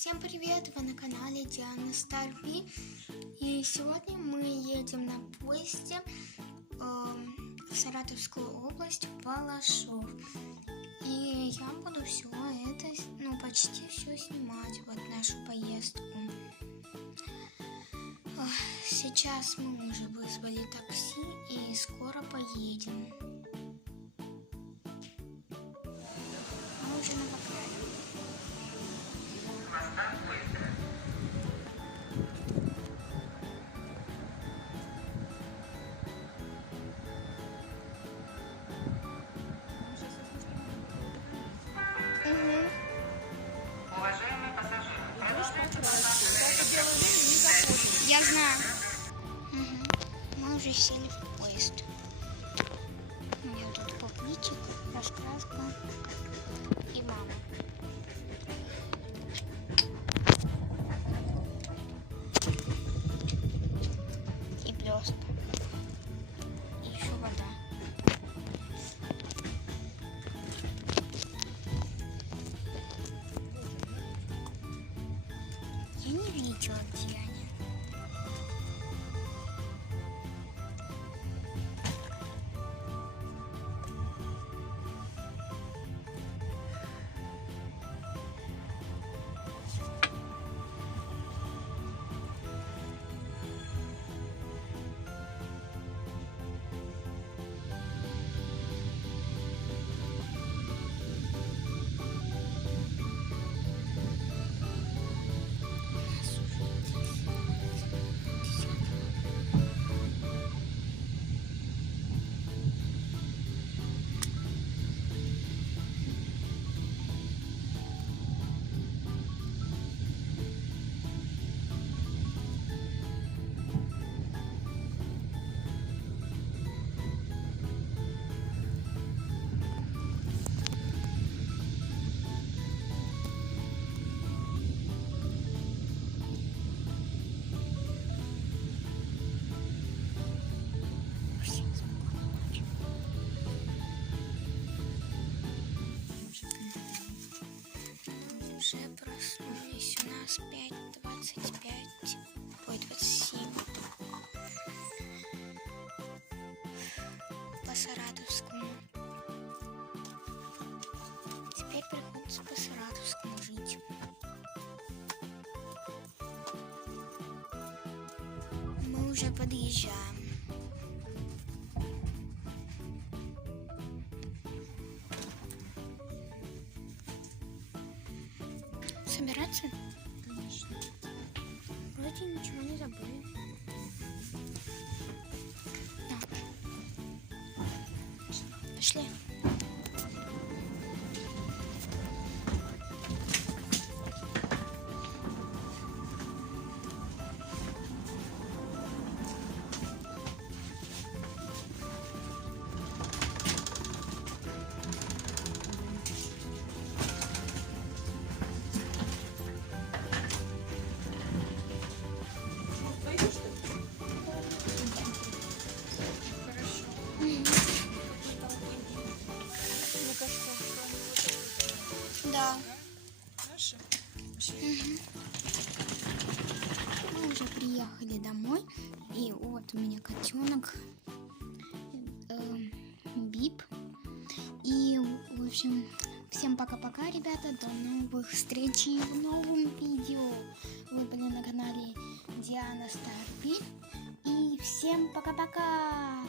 Всем привет! Вы на канале Диана Старби. И сегодня мы едем на поезде в Саратовскую область, в Балашов. И я буду все это, почти все снимать, вот нашу поездку. Сейчас мы уже вызвали такси и скоро поедем. Мы уже на вокзале. Уважаемые пассажиры, Я знаю. Мы уже сели в поезд. У меня тут попничек, раскраска и мама. И блестка. И еще вода. Я не видела, где они. Уже проснулись, у нас 5:25, ой, 27 по Саратовскому. Теперь приходится по Саратовскому жить. Мы уже подъезжаем. Собираться? Конечно. Вроде ничего не забыли. Пошли. Да. Хорошо. Мы уже приехали домой. И вот у меня котенок Бип. И, в общем, всем пока-пока, ребята. До новых встреч в новом видео. Вы были на канале Диана Старби. И всем пока-пока.